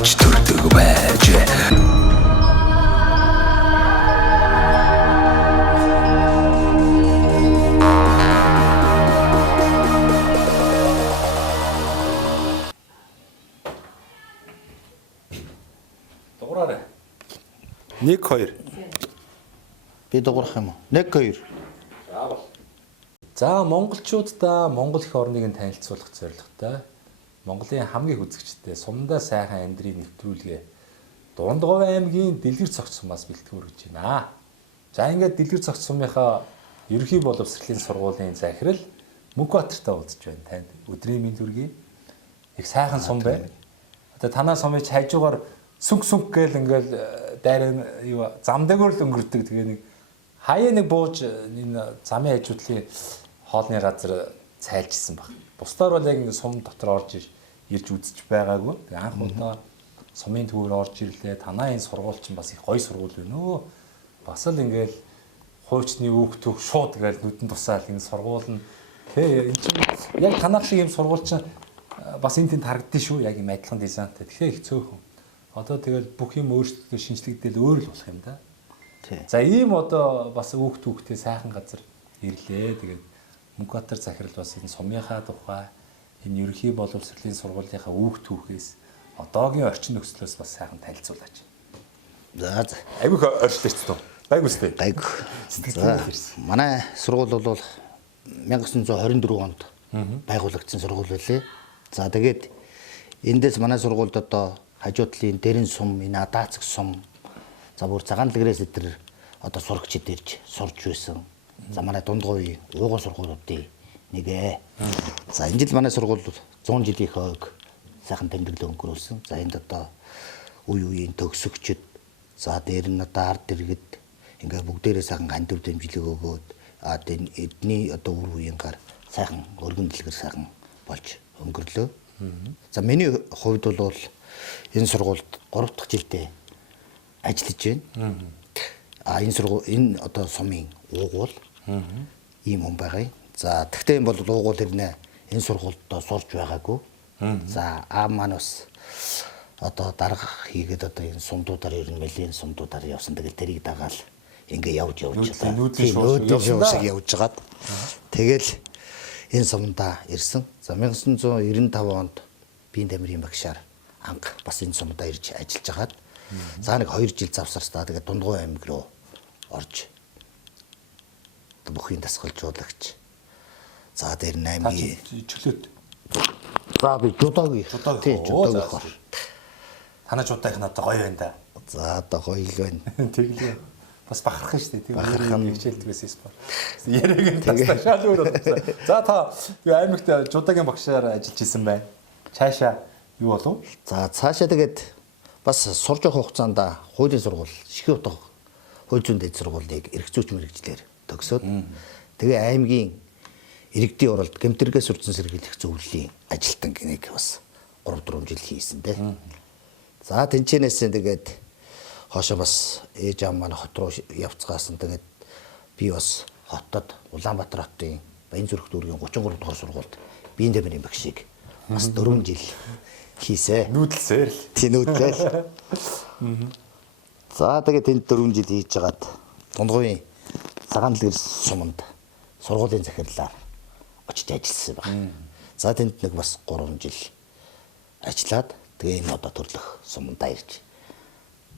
авч төрдөг байж. Дугаараа. 1 2. Би дуурах юм уу? 1 2. За монголчуудаа Монгол их орныг нь танилцуулах зорилготой Монголын хамгийн үзэгчтэй сумдаа сайхан амьдрийг нэвтрүүлгээ Дундгов аймгийн Дэлгэр цогц сумаас бэлтгэж байна. За ингээд Дэлгэр цогц сумынхаа ерөнхий боловсролын сургуулийн захирал Мөнхбаатартай уулзж байна. Танд өдрийн мэнд хүргэе. Их сайхан сум байна. Одоо танаа сумыг хажуугаар сүнг гээл ингээл дайран юу замдагөр л өнгөрдөг. Тэгээ нэг хаяа нэг бууж энэ замын хажуудлын хоолны газар цайлжсэн баг. Бусдаар бол яг ингэ сум дотор орж ирж үзэж байгаагүй. Тэгээ анх удаа сумын төвөөр орж ирлээ. Танаа энэ сургууль чинь бас их гоё сургууль байна өө. Бас л ингээл хуучны өөх төх шууд гээл нүдэн тусаал энэ сургууль нь тэгээ эн чинь яг танах шиг юм сургууль чинь бас энэ тэнд харагддээ шүү. Яг юм адилхан дизайнтай. Тэгэхээр их цөөхөн. Одоо тэгэл бүх юм өөрсдөө шинжлэгдэл өөр л болох юм да. За ийм одоо бас өөх түүхтэй сайхан газар ирлээ. Тэгээд Мөнхбаатар захирал бас энэ сумынхаа тухай энэ ерөнхий боловсролын сургуулийнхаа өөх түүхээс одоогийн орчин нөхцлөөс бас сайхан танилцуулаач. За Айгүйх орчтой ч тоо. Гайгүйстэй. гайг. За манай сургууль бол 1924 онд байгуулагдсан сургууль байлээ. За тэгээд эндээс манай сургуульд одоо хажуудлын дэрэн сум, энэ адаацг сум, за бүр цагаан дэлгэрээс эдгээр одоо сурагчид ирж сурж байсан. За манай Дундговын ууган сургуулиудын нэгэ. За энэ жил манай сургууль 100 жилийн хойг сайхан тэмдэглэл өнгөрүүлсэн. За энд одоо үе үеийн төгсөгчд, за дээр нь одоо ард иргэд ингээ бүгдээрээ сайхан хандив дэмжлэг өгөөд эдний одоо үр үеийн гар сайхан өргөн дэлгэр сайхан болж өнгөрлөө. За миний хувьд бол энэ сургуульд 3 дахь жилдээ ажиллаж байна. Энэ одоо сумын уугуул ийм хүн байгаа юм. За тэгтээ юм бол уугуул ирнэ энэ сургуульд сурж байгаагүй. За маань бас одоо дарга хийгээд одоо энэ сумдуудаар ер нь нэлийн сумдуудаар явсан. Тэгэл тэрийг дагаал ингээ явж байгаа. Нүүдлийн шиг явж байгаад тэгэл энэ сумдаа ирсэн. За 1995 онд биеийн тамирын багшаар анх бас энэ сумдаа ирж ажиллаж хагаад за нэг 2 жил завсарстаа тэгээд Дундгов аймаг руу орж бүхий дасгалжуулагч. За дээр 8-гийн чөлөөт. За би жудаагийн. Тийм жудаагийн хор. Танаа жудаагийнх нь одоо гоё байна да. За одоо гоё л байна. Тэглээ. Бас бахархан шүү дээ. Тийм бахархан хичээлдгээс спорт. Яриаг тастаа шал өөр болсон. За та аймагт жудаагийн багшаар ажиллаж исэн байна. Цаашаа юу болов? За цаашаа тэгээд бас сурж явах хугацаанд хуулийн сургууль, Шихийн утга хууль зүйн дэд сургуулийг эрх зүйч мэргэжлэр төгсөөд тэгээ аймгийн иргэдийн оролт гэмтэргээс үрдсэн сэргийлэх зөвлөлийн ажилтан гинэг бас 3-4 жил хийсэн дээ. За тэнцэнээс тэгээд хоошо бас ээж аав манай хот руу явцгаасан. Тэгээд би бас хотод Улаанбаатар хотын Баянзүрх дүүргийн 33 дугаар сургуульд биеийн тамирын багшийг бас 4 жил хийсэ. Нүүдэлсээр л. Тийм нүүдэл. За тэгээд тэнд 4 жил хийж жагаад Дундговын цагаан дэлгэр суманд сургуулийн захирлаар очиж ажилласан байна. За тэнд нэг бас 3 жил ажиллаад тэгээ энэ одоо төрлөх сумандаа ирж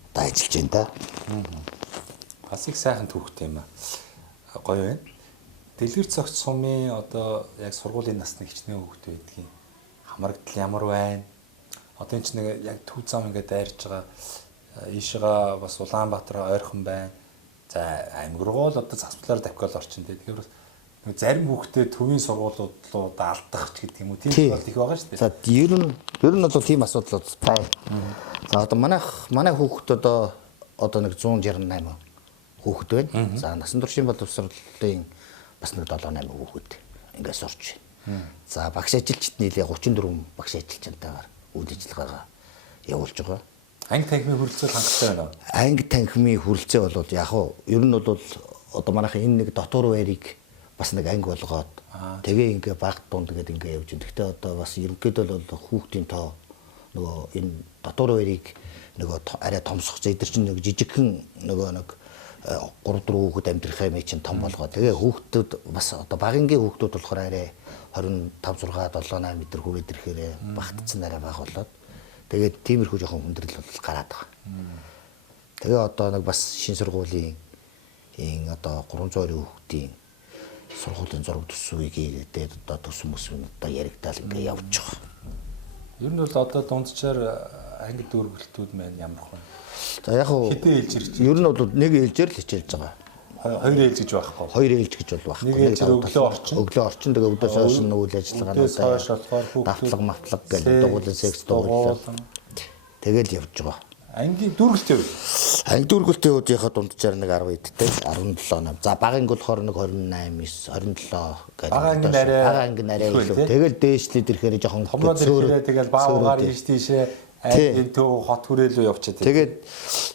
одоо ажиллаж байна да. Бас их сайхан түүхтэй юм аа. Гоё байна. Дэлгэр цогц сумын одоо яг сургуулийн насны хичнээн хүүхэд байдгийн хамрагдал ямар байна? Одоо энэ ч нэг яг төв зам ингээд дайрж байгаа. Ийшээгаа бас Улаанбаатар ойрхон байна. За аймаг руу л одоо засварлаар давхиал орчин дээ. Тэгэхээр бас зарим хүүхдээ төвийн сургуулиуд руу алдах ч гэдэг юм уу. Тийм бол их байгаа шүү дээ. За ер нь бол тийм асуудал байна. За одоо манай хүүхэд одоо нэг 168 хүүхэд байна. За насан туршийн боловсролын бас нэг 7-8 хүүхэд ингээс орж байна. За багш ажилчид нийлээ 34 багш ажилчтайгаар үйл ажиллагаагаа явуулж байгаа. Анги танхимын хүрэлцээ хангалттай байна уу? Анги танхимын хүрэлцээ бол яг уу ер нь бол одоо манайхан энэ нэг дотор байрыг бас нэг анги болгоод тэгээ ингээ баг дунд гэдэг ингээ явж байна. Гэхдээ одоо бас ерөнхийдөө бол хүүхдийн тоо нөгөө энэ дотор хоёрыг нөгөө арай томсох зэдэр чинь нэг жижигхэн нөгөө нэг 3-4 хүүхэд амьдрах юм чинь том болгоо. Тэгээ хүүхдүүд бас одоо багингийн хүүхдүүд болохоор арай 25 6 7 8 метр хүрээд ирэхээр багтцсан арай бага болоод тэгээд тиймэрхүү жоохон хүндрэл бол гараад байгаа. Тэгээ одоо нэг бас шин сургуулийн одоо 320 хүүхдийн сургуулийн зураг төсвийг хийгээд одоо төсөв мөсвөн одоо яригдаал ингээ явж байгаа. Ер нь бол одоо дунджаар анги дүүргэлтүүд маань ямар вэ? За яг хуу хэдэн ээлж ирж ер нь бол нэг ээлжээр л хичээлж байгаа. Хоёр ээлж гэж байхгүй. Хоёр ээлж гэж бол байхгүй. Нэг ээлж өглөө орчин. Өглөө орчин тэгээ өдөөс хойш нь үйл ажиллагаануудаа давтлаг мавтлаг гэдэг дугуйлан секс дугуйлан тэгэл явж байгаа. Ангийн дүүргэлтээ үү? Анги дүүргэлтээ үеийнхаа дунджаар нэг 10 эдтэй 17 8. За баганг болохоор нэг 28 9 27 гэдэг. Баганг нарай илүү. Тэгэл дээшлээд ирэхээр жоохон цөөрөө тэгэл баагаар ийш тийшээ ангийн төв хот хүрээлөө явчихад. Тэгээд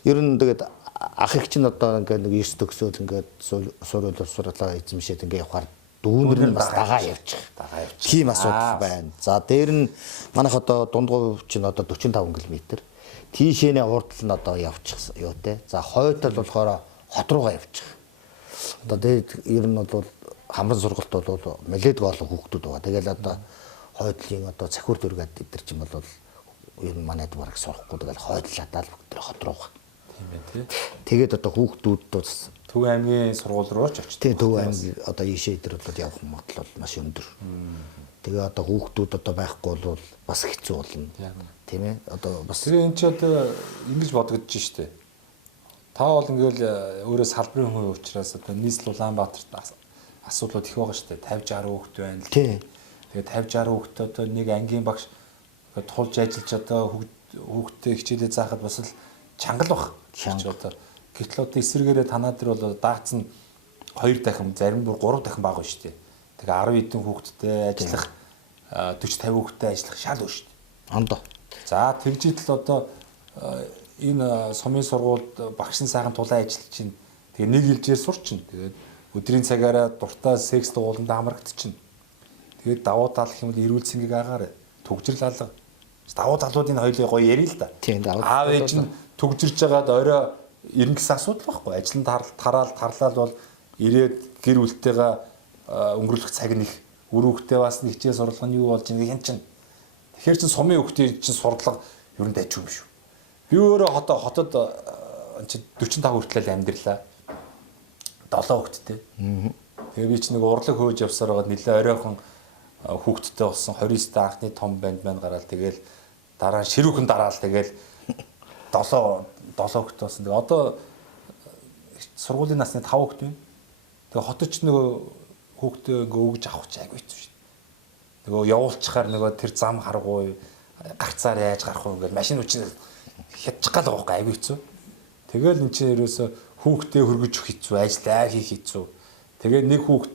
ер нь тэгээд ах их чинь одоо ингээд нэг 9 төгсөөл ингээд сурлаа эзэмшээд ингээд явахаар дүүнэр нь бас дагаа явчих. Тийм асуудал байна. За дээр нь манайх одоо дундгой чинь одоо 45 км. Тийшээний урдл нь одоо явчих юутэй. За хойдол болохоор хот руугаа явчих. Одоо тэгээд ер нь бол хамран сургалт бол нэлээд гол хүүхдүүд байгаа. Тэгэл одоо хойдлын одоо цахиур дүргээд эдэр чинь бол ер нь манайд бараг сурахгүй тэгэл хойдлаадаа л бүгд хот руугаа. Тийм ээ тий. Тэгээд одоо хүүхдүүд бас Төв аймгийн сургууль руу ч очив. Тий Төв аймгийн одоо ийшээ эдэр бол явах магадлал бол маш өндөр. Тэгээ одоо хүүхдүүд одоо байхгүй бол бас хэцүү болно. Тийм ээ. Одоо бас энэ ч одоо ингэж бодогдож штэ. Та бол ингээл өөрөө салбарын хүн учраас одоо нийслэл Улаанбаатарт асуудлууд их байгаа штэ. 50 60 хүүхэд байна л. Тий. Тэгээ 50 60 хүүхэд одоо нэг ангийн багш тулж ажиллаж одоо хүүхдтэй хичээлээ заахад бас л чангал бах. Одоо гэтэл одоо эсвэргээрээ танаа дээр бол даац нь 2 дахин зарим бүр 3 дахин бага байна штэ. Тэгээ 10 хэдэн хүүхэдтэй ажиллах 40 50 хүүхэдтэй ажиллах шал өөр штэ. Ондоо. За тэгжидэл одоо энэ сумын сургуульд багшин сайхан тулаан ажиллаж чинь тэгээ нэг хэлжээр сур чинь тэгээд өдрийн цагаараа дуртай секс дугууланд хамрагдчихна. Тэгээд давуу тал гэх юм бол эрүүл цэнгийг агаарай. Түгжрэл алга. Давуу талуудын хоёулыг гоё ярил л да. Тийм давуу. Аав ээж нь түгжирж байгаад орой ирнэ гэсэн асуудал байхгүй. Ажил нь тарлал бол ирээд гэр бүлтэйгээ өнгөрүүлэх цаг нь их. Үр хөвгтэй бас нэг хичээл сургалга нь юу болж байгаа юм чинь. Тэгэхээр чин сумын хөвгтийн чин сурдлага ер нь дайч юм шүү. Би өөрөө хотод чи 45 хүртэл амьдралаа. 7 хөвгттэй. Тэгээ би чи нэг урлаг хөөж явсаар байгаад нэлээ оройхон хүүхдтэй болсон 29 анхны том банд маань гараад тэгэл дараа нь ширүүхэн дараал тэгэл 7 хөвгтэй болсон. Тэгээ одоо сургуулийн насны 5 хөвгт байна. Тэгээ хотод ч нөгөө хүүхдээ ингээ өгж авах ч айгүй хэцүү шүү. Нөгөө явуулчихаар нөгөө тэр зам харгуй гарцаар яаж гарах вэ ингээл машин үчир хятчих гал байгаа байхгүй айгүй хэцүү. Тэгэл эн чинь ерөөсө хүүхдээ хөргөж өгөх хэцүү, ажиллаа хийх хэцүү. Тэгээ нэг хүүхд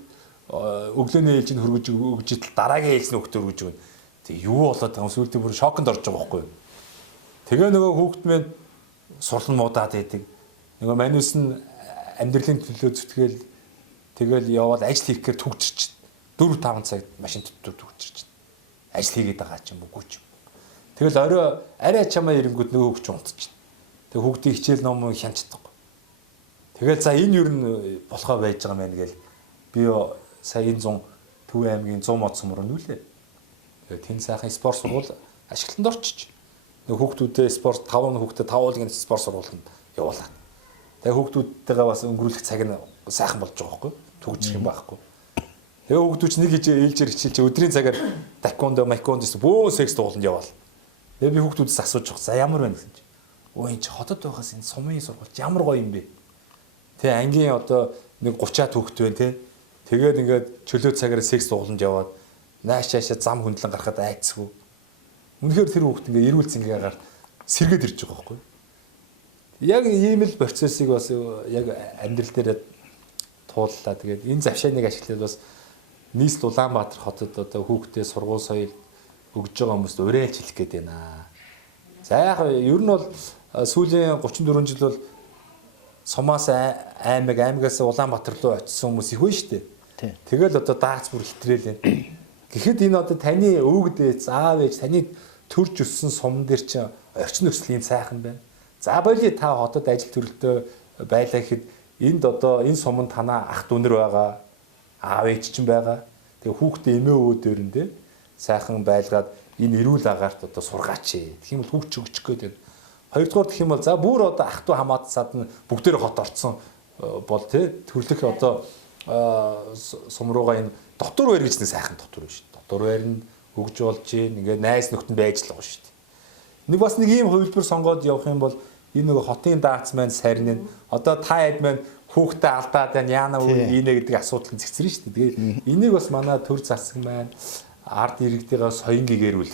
өглөөний ээлжинд хөргөж өгж идэл дараагийн ээлжний хүүхдээ хөргөж өгнө. Тэг юу болоод байгаа сүултээ бүр шоконд орж байгаа байхгүй. Тэгээ нөгөө хүүхд мэн сурлан муудаад идэг. Нөгөө манус нь амьдралын төлөө зүтгээл тэгэл яваад ажил хийх гээд түгчирч 4 5 цаг машин түгчирч ажил хийгээд байгаа ч юм уу ч юм. Тэгэл арай чамаа ирэнгүүд нөгөө хөвч унтчих. Тэг хүүхдийн хичээл ном хянчдаг. Тэгэл за энэ юу н болохоо байж байгаа мэн гээл би сая энэ 100 Төв аймгийн 100 мод сумруу нүлээ. Тэгээ тэн сайхан спорт сургууль ашиглалтанд орчиж. Нөгөө хүүхдүүдээ спорт 5 хүүхдэд 5 уулын спорт сургуульд явуулаа. Тэгээ хүүхдүүдтэйгээ бас өнгөрүүлэх цаг нь сайхан болж байгаа байхгүй түгжих юм байхгүй. Тэгээ хүүхдүүч нэг ээлжээр хичээлж өдрийн цагаар таквондо майкондо бөө секс дууланд яваал. Тэгээ би хүүхдүүдээс асууж байгаа. За ямар байна гэсэн чи. Өө энэ хотод байхаас энэ сумын сургуульч ямар гоё юм бэ? Тэгээ ангийн одоо нэг 30-аад хүүхэд байна те. Тэгээд ингээд чөлөө цагаараа секс дууланд яваад нааш чаашаа зам хөндлөн гарахад айцгүй. Үнэхээр тэр хүүхэд ингээд эрүүл цэнгээгээр сэргээд ирж байгаа байхгүй. Яг ийм л процессыг бас яг амьдрал дээр тууллаа. Тэгээд энэ завшааныг ашиглаад бас нийслэл Улаанбаатар хотод одоо хүүхдээ сургууль соёл өгж байгаа хүмүүст уриалж хэлэх гээд байна. За яг ер нь бол сүүлийн 34 жил бол Сумаас аймагаас Улаанбаатар руу очисон хүмүүс их байна шүү дээ. Тэгэл одоо даац бүр хитрээл байна. Тэгэхэд энэ одоо таны өвөг дээд аав ээж таны төрж өссөн сум дээр чинь орчин нөхцөлийн сайхан байна. За боли та хотод ажил төрөлтөө байлаа гэхэд энд одоо энэ суманд танаа ах дүүнэр байгаа. Аав ээж чинь байгаа. Тэгээ хүүхдээ эмээ өвөө дээрэн сайхан байлгаад энэ эрүүл агаарт одоо сургаач. Тэгэх юм бол хүүхд өгчих гээд байна. Хоёрдугаар гэх юм бол за бүр одоо ах トゥ хамаад садна бүгдээр хот орцсон бол төрлөх одоо сум руугаа энэ дотор байр гэж нэг сайхан дотор байна шүү дээ. Дотор байр нь өгж болж гин ингээд найз нөхдөнд байж л байгаа шүү дээ. Нэг бас нэг ийм хувилбар сонгоод явах юм бол энэ нэг хотын даац маань сарнин одоо та хэд маань хүүхдээ алдаад байна яана үе инэ гэдэг асуудал зэгцэрнэ шүү дээ. Тэгээд энийг бас манай төр засаг маань ард иргэдээ соён гэгэрүүл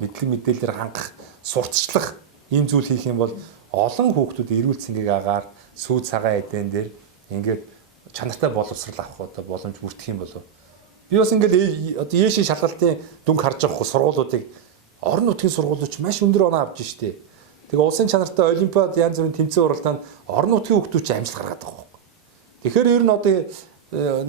мэдлэг мэдээлэлээр хангах сурталчлах ийм зүйл хийх юм бол олон хүүхдүүд эрүүл цэнгийг агаар сүү цагаан эдэн дээр ингээд чанартай боловсрал авах одоо боломж бүрдэх юм болов. Би бас ингээд одоо Ешийн шалгалтын дүнг харж байгаа сургуулиудыг орон нутгийн сургуулиуч маш өндөр оноо авч штэ. Тэгээ улсын чанартай олимпиад янз бүрийн тэмцээн уралдаанд орон нутгийн хүүхдүүд ч амжилт гаргаад байгаа байхгүй. Тэгэхээр ер нь одоо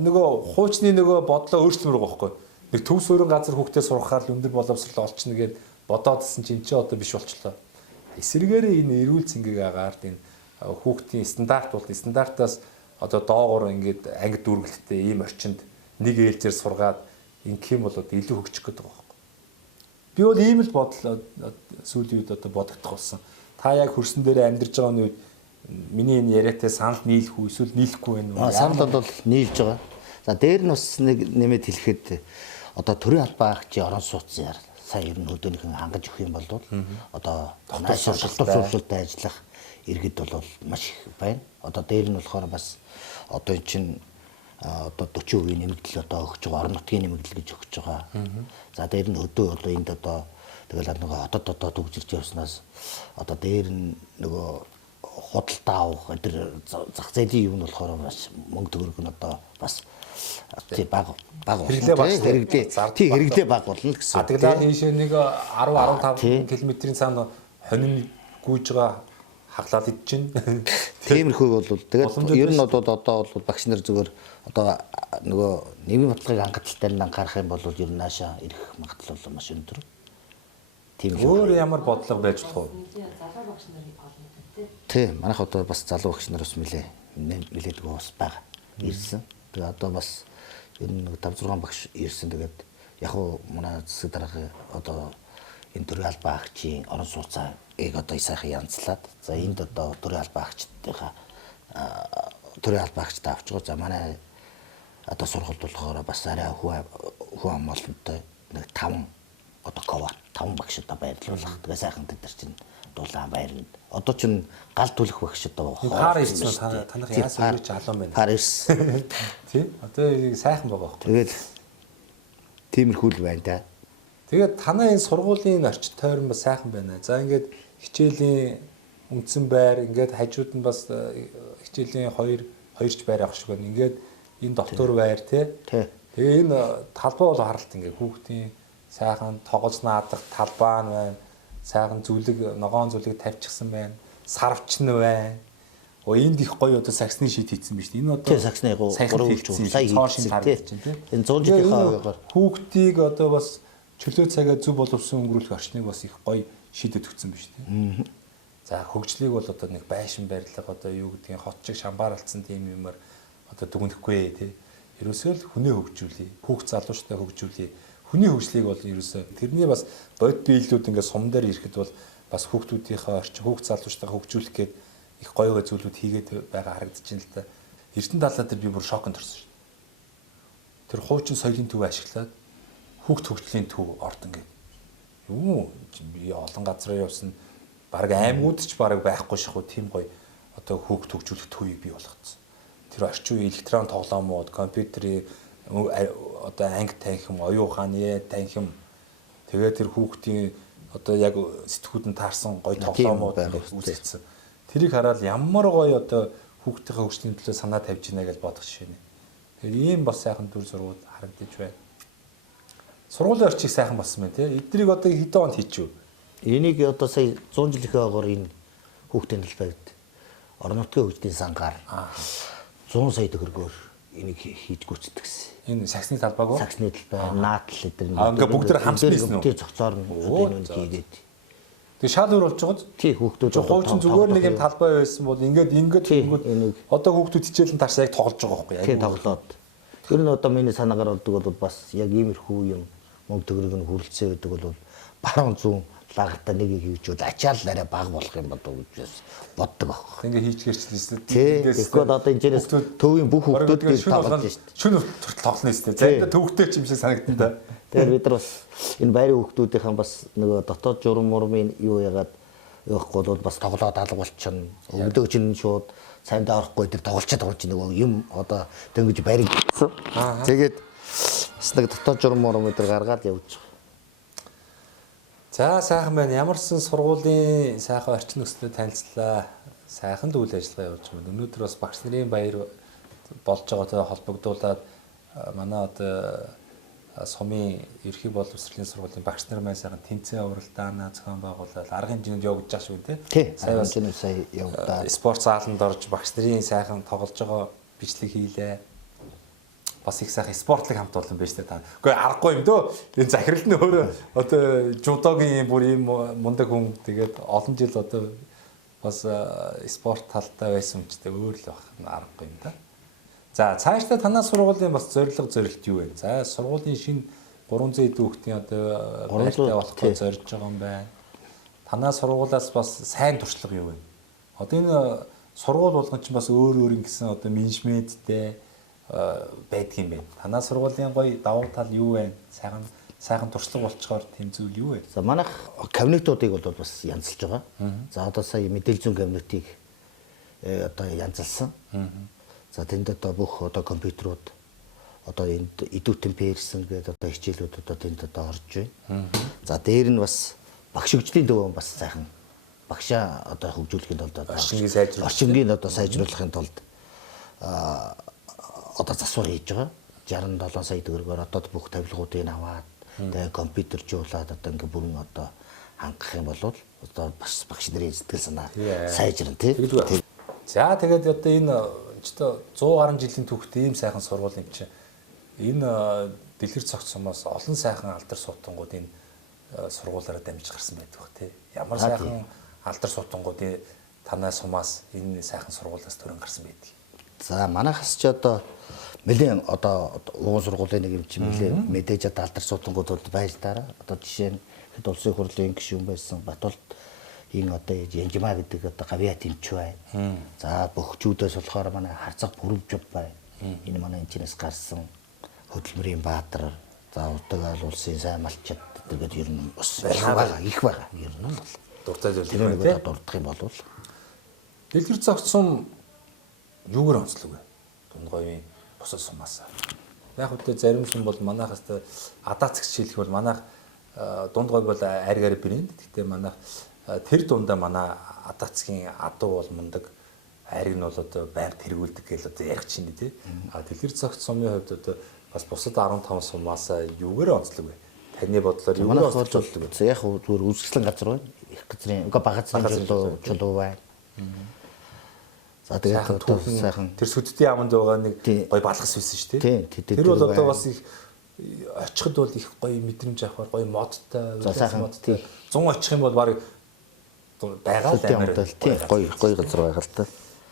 нөгөө хуучны нөгөө бодлоо өөрчлөмөр байгаа байхгүй. Нэг төв суурин газар хүүхдээ сургахаар өндөр боловсрол олчихно гэд бодоодсэн чинь ч одоо биш болчлоо. Эсвэргээрээ энэ эрүүл цэнгийг агаард энэ хүүхдийн стандарт бол стандартаас одоо доогоор ингээд анги дүүргэлттэй ийм орчинд нэг ээлжээр сургаад ингэх юм бол одоо илүү хөгжих гэдэг байгаа байхгүй. Би бол ийм л бодол сүүлийн үед одоо бодогдох болсон. Та яг хөрсөн дээр амьдарч байгаа үед миний энэ яриатай санал нийлэх үү эсвэл нийлэхгүй байх уу? Санал бол нийлж байгаа. За дээр нь бас нэг нэмэт хэлэхэд одоо төрийн албаа агчийн орон сууцны сая ер нь өдөөнийхэн хангаж өгөх юм бол одоо дотор сургалтад ажиллах иргэд бол маш их байна. Одоо дээр нь болохоор бас одоо эн чинь одоо 40% нэмэгдэл одоо өгч байгаа, орон нутгийн нэмэгдэл гэж өгч байгаа. За дээр нь өдөө одоо энд одоо тэгэл нөгөө хотод одоо төгжирч явснаас одоо дээр нь нөгөө худалдаа авах тэр зах зээлийн юм нь болохоор бас мөнгө төгрөг нь одоо бас баг хэрэглээ баг болно гэсэн. Тэгэл ийшээ нэг 10-15 км-ийн цаана хонин гүйж байгаа хаглаад идэж байна. Тиймэрхүү бол тэгээд ер нь одоо бол багш нар зүгээр одоо нөгөө нэмийн бодлогыг хангалттай нь анхаарах юм бол ер нь наашаа ирэх магадлал бол маш өндөр. Тийм өөр ямар бодлого байж болох вэ? Залуу багш нарын олон үү? Тийм, манайх одоо бас залуу багш нар бас нэлээдгүй бас байгаа. Ирсэн. Тэгээд одоо бас ер нь 5-6 багш ирсэн. Тэгээд яг уу манай засаг дарга одоо энэ төрийн албаа агчийн орон сууцыг одоо сайхан янзлаад за энд одоо төрийн албаа агчдынхаа төрийн албаа агчтай авч байгаа. За манай одоо сургуульд болохоор бас арай хүн амлалттай нэг 5 одоо коват 5 багш одоо байрлуулах. Тэгээ сайхан тэд нар чинь дулаан байранд одоо чинь гал түлэх багш одоо хаар ирсэн танах яасан гэж алуун байна. Хаар ирсэн. Тийм. Одоо сайхан байгаа байхгүй. Тэгээд тиймэрхүү л байна та. Тэгээд танаа энэ сургуулийн орчит тойрон бас сайхан байна. За ингээд хичээлийн үндсэн байр ингээд хажууд нь бас хичээлийн хоёрч байр авах шиг байна. Ингээд энэ дотор байр тий. Тэгээ энэ талбай бол харалт ингээд хүүхдийн сайхан тоглож наадах талбай нь байна. Сайхан зүлэг ногоон зүлэг тавьчихсан байна. Сарвч нь байна. Энд их гоё одоо саксны шид хийсэн биз дээ. Энэ одоо саксны 3 үйлч сая хийсэн тийм. Энэ 100 жилийн хаваагаар хүүхдийг одоо бас чөлөө цагаа зөв боловсон өнгөрүүлэх орчныг бас их гоё шидэд өгсөн биз дээ. За хөгжлийг бол одоо нэг байшин барилга одоо юу гэдгийг хот чиг шамбаарлцсан тийм юмар одоо дүгнэхгүй тий. Ерөөсөө л хүнээ хөгжүүлээ. Хүүхд залуучтай хөгжүүлээ. Хүний хөгжлийг бол ерөөсөө тэрний бас бод биелүүд ингээд сум дээр ирэхэд бол бас хүүхдүүдийнхээ орчин хүүхд залуучтайгаа хөгжүүлэх гээд их гоё зүйлүүд хийгээд байгаа харагдаж байна л да. Эрдэнэ талаа дээр би бүр шоконд орсон шүү. Тэр хуучин соёлын төв ашиглаад хүүхд хөгжлийн төв ордон гэдэг. Юу би олон газар явсан баг аймагуд ч баг байхгүй шахуу тийм гоё одоо хүүхд хөгжүүлэх төвийг бий болгоцсон. Тэр орчин үеийн электрон тоглоомууд, компьютерийн одоо анги танхим, оюун ухааны танхим тэгээд тэр хүүхдийн одоо яг сэтгүүд нь таарсан гоё тоглоомууд үзэгдсэн. Тэрийг хараад ямар гоё одоо хүүхдийнхээ хөгжлийн төлөө санаа тавьж гинэ гэж бодох шишээ нэ. Тэгээд ийм бас сайхан дүр зургууд харагдаж байна. Сургуулийн орчийг сайхан болсон байна тий. Эднийг одоо хэдэн онд хийчихв? Энийг одоо сая 100 жилийн хойгоор энэ хүүхдийн талбайд орон нутгийн хөгжлийн сангаар 100 сая төгрөгөөр энийг хийж гүйцэтгэв гэсэн. Энэ саксны талбайг уу? Саксны талбай, наатал эдэр. Ингээ бүгд тэр хамт байсан уу? Тий цогцоор нь энэ хийгээд. Тэгээ шал өөр болж байгаа. Тий хүүхдүүд хуучин зүгээр нэг юм талбай байсан бол ингээд одоо хүүхдүүд хичээлэн тарсаа яг тоглож байгаа байхгүй тий тоглоод. Тэр нь одоо миний санаагаар болдог бол бас яг иймэрхүү юм мөнгө төгрөг нь хүрэлцээ байдаг бол баруун зүүн лагта нэг хийжүүл ачаал арай баг болох юм бодоо гэж боддог аах. Ингээ хийчихэрчлээ. Тэгэхгүй одоо энэс төвийн бүх хүүхдүүдийг тоглож шít. Шүн хүртэл тоглоно шүү дээ. За төвхтэй ч юм шиг санагдана да. Тэгэхээр бид нар бас энэ байрын хүүхдүүдийнхэн бас нөгөө дотоод журам мурмын юу ягаад явахгүй бол бас тоглоод алга болчихно. Өглөө чинь шууд сайндаа орохгүй тэр тоглолцоод байгаа чинь нөгөө юм одоо дөнгөж байрыг гисэн. Тэгээд бас нэг дотоод журам мурм өдр гаргаад явж байгаа. За сайхан байна. Ямарсан сургуулийн сайхан орчин нөхцөлөд танилцлаа. Сайхан үйл ажиллагаа явуулж байна. Өнөөдөр бас багш нарын баяр болж байгаатай холбогдуулаад манай одоо сумын ерхий боловсролын сургуулийн багш нар маань сайхан тэмцээн уралдаанаа зохион байгуулаад аргын хэмжээнд явагдаж байгаа шүү дээ. Тий. Сая явагдаа. Спорт зааланд орж багш нарын сайхан тоглож байгаа бичлэг хийлээ. Бас их сайхан спортлог хамт олон байж та. Гэхдээ аргагүй юм дөө. Энэ захирал нь өөрөө одоо жудогийн бүр ийм мундаг хүн тэгээд олон жил одоо бас спорт талтай байсан юмчтэй өөр л байх аргагүй юм да. За цаашдаа танаа сургуулийн бас зорилт юу вэ? За сургуулийн шинэ 300 хүүхдийн одоо байртай болох гэж зорж байгаа юм байна. Танаа сургуулиас бас сайн туршлага юу вэ? Одоо энэ сургууль болгон чинь бас өөр ингэсэн одоо менежменттэй байдаг юм байна. Танаа сургуулийн гоё давуу тал юу вэ? Сайхан туршлага болцохоор тэм зүйл юу вэ? За манайх кабинетуудыг бол бас янзалж байгаа. За одоо сая мэдээлэл зүйн кабинетийг одоо янзалсан. За тэнд одоо бүх одоо компьютерууд одоо энд идүүтэн персон гэдэг одоо хичээлүүд одоо тэнд одоо орж байна. За дээр нь бас багш хөгжлийн төв бас сайхан багшаа одоо хөгжүүлэхийн тулд орчингийн одоо сайжруулахын тулд одоо засвар хийж байгаа. 67 сая төгрөгөөр одоо бүх тавилгуудыг аваад тэгээ компьютержуулаад одоо ингээ бүрэн одоо хангах юм бол одоо багш нарын сэтгэл санаа сайжирна тий. За тэгээд одоо энэ ч 100 гаруй жилийн түүхтэй ийм сайхан сургууль юм чи энэ дэлгэр цогц сумаас олон сайхан алдар суутангууд энэ сургуулаараа дамжиж гарсан байдаг бах тий. Ямар сайхан алдар суутангуудын танай сумаас энэ сайхан сургуулиас төрөн гарсан байдаг. За манайхас ч одоо нэлээд одоо угуун сургуулийн нэг юм чи нэлээд мэдээж одоо алдар суутангууд бол байж дараа. Одоо жишээ нь хэд улсын хурлын гишүүн байсан Батулд энэ одоо Янжмаа гэдэг одоо гавья тэмч байна. За бөхчүүдээс болохоор манай харцаг бүрвж байна. Энэ манай энэчнээс гарсан хөдөлмөрийн баатар. За урдаг улсын сайн малчид гэдэг ер нь бас их байгаа. Ер нь бол дуртай зүйл тийм үү? Дурдах юм бол дэлгэр цогц сум юугаар онцлог вэ? Дундгойн босод сумаас. Яг үедээ зарим сум бол манайхаас адаацгч хэлэх бол манайх дундгой бол аргаар брэнд. Гэхдээ манайх тэр дундаа манай адаацгийн адуу бол мундаг, ариг нь бол одоо байнга тэргүүлдэг гэж одоо ярих чинь тий. А дэлгэр цогц сумын хувьд одоо бас бусад 15 сумаас юугаар онцлог вэ? Таны бодлоор юугаар онцлог вэ? Яг зүгээр үйлчлэн газар байна. Их газрын, баг газрын чулуу байна. За тэгээд одоо сайхан тэр сүддийн аманд байгаа нэг гоё балгас байсан шүү дээ. Тэр бол одоо бас их очиход бол их гоё мэдрэмж авахар гоё модтой, модтой. 100 очих юм бол баг байгаа л амар гоё газар байгаа л та.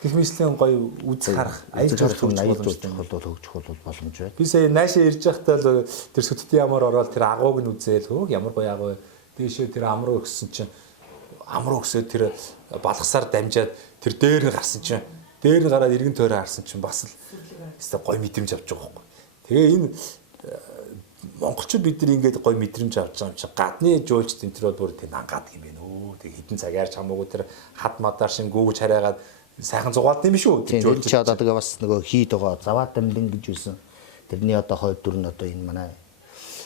Гэх мэтлийн гоё үз харах, аяж хөгжих бол боломж байна. Би сая наашаа ирж байхдаа л тэр сүддийн амаар ороод тэр агууг нь үзээл хөө ямар гоё агуу. Дээшээ тэр ам руу өгсөн чинь ам руу өсөөд тэр балгасаар дамжаад тэр дээр нь гарсан чинь дээр нь гараад иргэн тойроо харсан чинь бас л өстой гоё мэдрэмж авч байгаа байхгүй. Тэгээ энэ монголчууд бид нар ингээд гоё мэдрэмж авч байгаа юм чинь гадны жуулчд энэ төр бол бүр тийм ангаад юм байна өө. Тэгээ хитэн цагаар чамаагүй тэр хад мадаар шин гүүгж хараагаад сайхан зугаалт юм шүү. Жуулч чи одоо тэгээ бас нөгөө хийд байгаа заваад дамлин гэж байсан. Тэрний одоо хойд дүр нь одоо энэ манай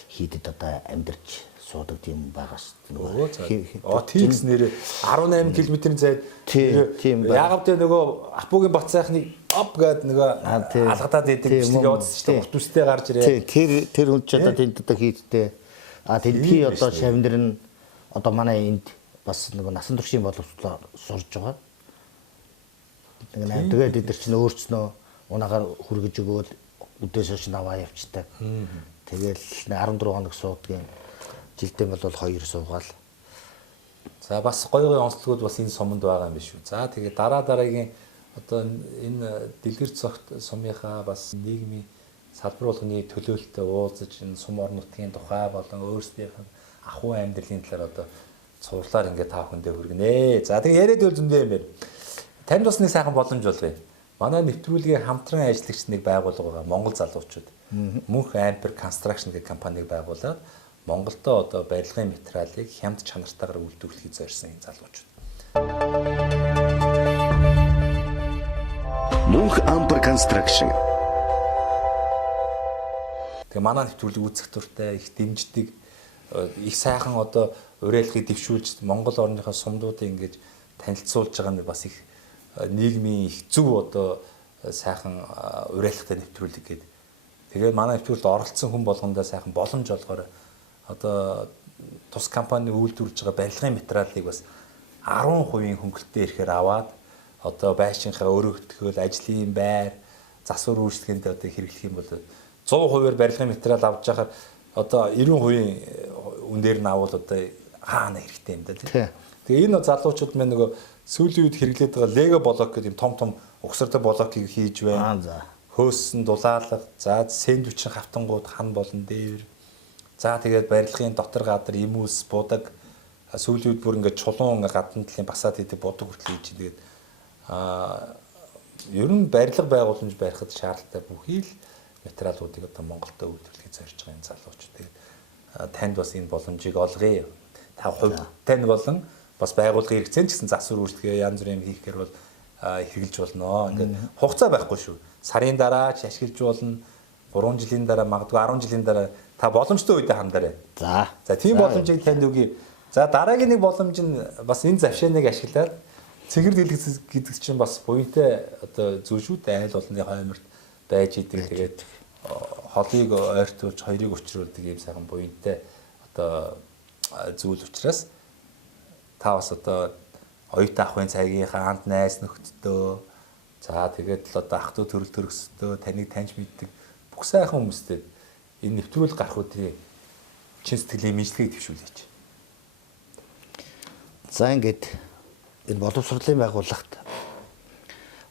хийдэд одоо амьдарч суудаг тийм байгаа шүү дээ. TX нэр 18 км-ийн зайд тийм яагаад тэ нөгөө Апугийн бат сайхныг оп гээд нөгөө алгадаад идэг бичлэг явуулсан шүү дээ. Урт үстэй гарч ирээ. Тэр хүн ч одоо тэнд одоо хийдтэй. Тэнтгий одоо шавнэр нь одоо манай энд бас нөгөө насан туршийн боловсролоор сурж байгаа. Тэгээд эдгээр чинь өөрснөө унаагаар хүргэж өгөөл өдөөс хойш наваа явцдаг. Тэгэл 14 хоног суудгийн жилдээ бол 2 суугаал. За бас гоё онцлогуд бас энэ суманд байгаа юм биш үү. За тэгээд дараагийн одоо энэ дэлгэр цогт сумынхаа бас нийгмийн салбар болгоны төлөөлөлтөд уулзаж энэ сум орон нутгийн тухай болон өөрсдийнх нь ахуй амьдралын талаар одоо цуурлаар ингээд та бүхэндээ хүргэнэ. За тэгээд яриад үл зөндөө юм байна. Танд бас нэг сайхан боломж болгоё. Манай нэвтрүүлгийн хамтран ажиллагч нэг байгууллага байгаа. Монгол залуучууд. Мөнх Ампер Construction гэх компаниг байгуулад Монголдо одоо барилгын материалыг хямд чанартайгаар үйлдвэрлэхийг зорьсон энэ залуучууд. Мөнх Ампер Construction. Тэгээ манай нэвтрүүлэг үзэх дуртай, их дэмждэг, их сайхан одоо уриалгыг дэвшүүлж Монгол орныхоо сумдуудыг ингэж танилцуулж байгаа нь бас их нийгмийн их зөв одоо сайхан уриалгатай нэвтрүүлэг гэдэг. Тэгээд манай нэвтрүүлэгт оролцсон хүн болгондоо сайхан боломж олгоор одоо тус компани үйлдвэрлэж байгаа барилгын материалыг бас 10% хөнгөлөлтөөр ирэхээр аваад одоо байшинхаа өргөтгөл, ажлын байр, засвар үйлчлэгэнд одоо хэрэглэх юм бол 100%-аар барилгын материал авч яхаар одоо 90% үнээр нь авал одоо хаана хэрэгтэй юм да тийм. Тэгээ энэ залуучууд маань нөгөө сүүлийн үед хэрэглээд байгаа лего блок гэдэг юм том угсартай блокийг хийж байна. Хөөсөн дулаалга, за сэндвичийн хавтангууд хан болон дээвэр. За тэгээд барилгын дотор гадар имүүс будаг сүүлийн үед бүр ингээд чулуун гадна талын басаад идэг будаг хүртэл хийж тэгээд ер нь барилга байгууламж барихад шаардлагатай бүхий л материалуудыг одоо Монголдо үйлдвэрлэхийг зорьж байгаа энэ залуучууд. Тэгээд танд бас энэ боломжийг олгоё. Та хувьд тань болон бас байгуулгын хэрэгцээнд ч гэсэн засвар үйлчлэгээ янз бүрийн хийхээр бол хэрэгжилж болно. Ингээд хугацаа байхгүй шүү. Сарын дараа ч ашиглаж болно. 3 жилийн дараа магадгүй 10 жилийн дараа та боломжтой үедээ хандаарай. За тийм боломжийг танд өгье. За дараагийн нэг боломж нь бас энэ завшааныг ашиглаад цэгэр дэлгэц гэдэг чинь бас буянтай одоо зүйл шүү дээ. Айл олонны хойморт байж идэг. Тэгээд холыг ойртуулж хоёрыг учруулдаг юм сайхан буянтай одоо зүйл учраас та бас одоо оюутан ахын цагийнхаа анд найз нөхдөдөө за тэгээд л одоо ах トゥ төрөл төрөсдөө таныг таньж мэддэг бүх сайхан хүмүүстэй энэ нэвтрүүлэг гарах үеийн чин сэтгэлийн мэдлэгийг дэвшүүлээч. За ингээд энэ боловсролын байгууллагт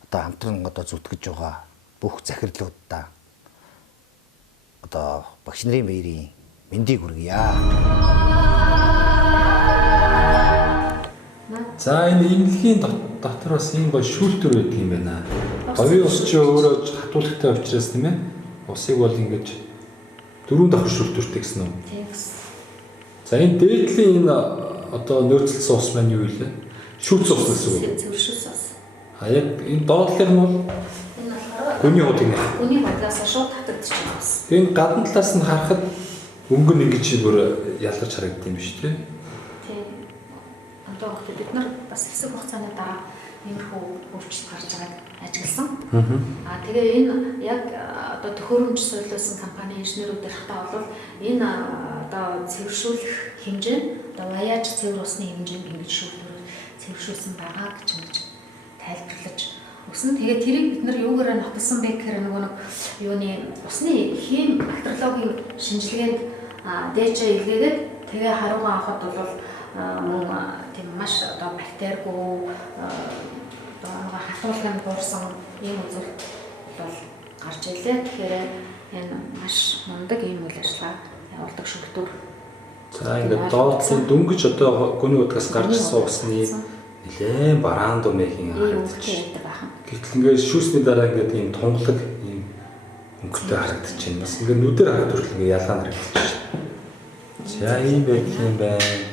одоо хамтран одоо зүтгэж байгаа бүх захирлуудаа одоо багш нарын баярын мэндийг хүргье. За энэ имлэгийн дотор бас ийм гоё шүүлтүр байдаг юм байна. Говийн ус чи өөрөө хатуулагтай учраас тийм ээ. Усыг бол ингэж 4 давх шүүлтүртэй гэсэн үү? Тийм. За энэ дээдлийн энэ одоо нөөцлөсөн ус маань юу вэ? Шүүлтс ус гэсэн үг. Цэвэршүүлс ус. А яг энэ доотлох нь бол Энэ болохоор гүний хот юм. Гүний хотлоос шууд татагдчих юм ус. Энэ гадна талаас нь харахад өнгө нь ингэж бүр ялгарч харагддаг юм биш үү? Одоо бид нар бас хэсэг хугацааны дараа иймэрхүү өөрчлөлт гарч байгааг ажигласан. Тэгээ энэ яг одоо төхөөрөмж солиулсан компани инженерүүдээр хатаа бол энэ одоо цэвэршүүлэх хэмжээ одоо ваяж цэвэр усны хэмжээнд ингэж цэвэршүүлсэн байгаа гэж тайлбарлаж өгсөн. Тэгээ тэрийг бид нар юугаараа нотолсон бэ гэхээр нөгөө юуны усны хим бактериологийн шинжилгээнд дээчээ илгээгээд тэгээ харуугаа авахд бол мөн тийм маш одоо бактеригүй одоо хатуулгын буурсан ийм үзүүлэлт бол гарч илээ. Тэгэхээр энэ маш мундаг ийм үйл ажиллагаа явуулдаг шүлтүр. За ингээд доотлын дөнгөж одоо гүний утгаас гарч ирсэн усны нэлээд бараан думын харагдчих. Гэтэл ингээд шүүсний дараа ингээд ийм тунгалаг ийм өнгөтэй харагдчих юм. Бас ингээд нүдээр хараад хүртэл ингээд ялгаа харагдчих. За ийм байх юм байна.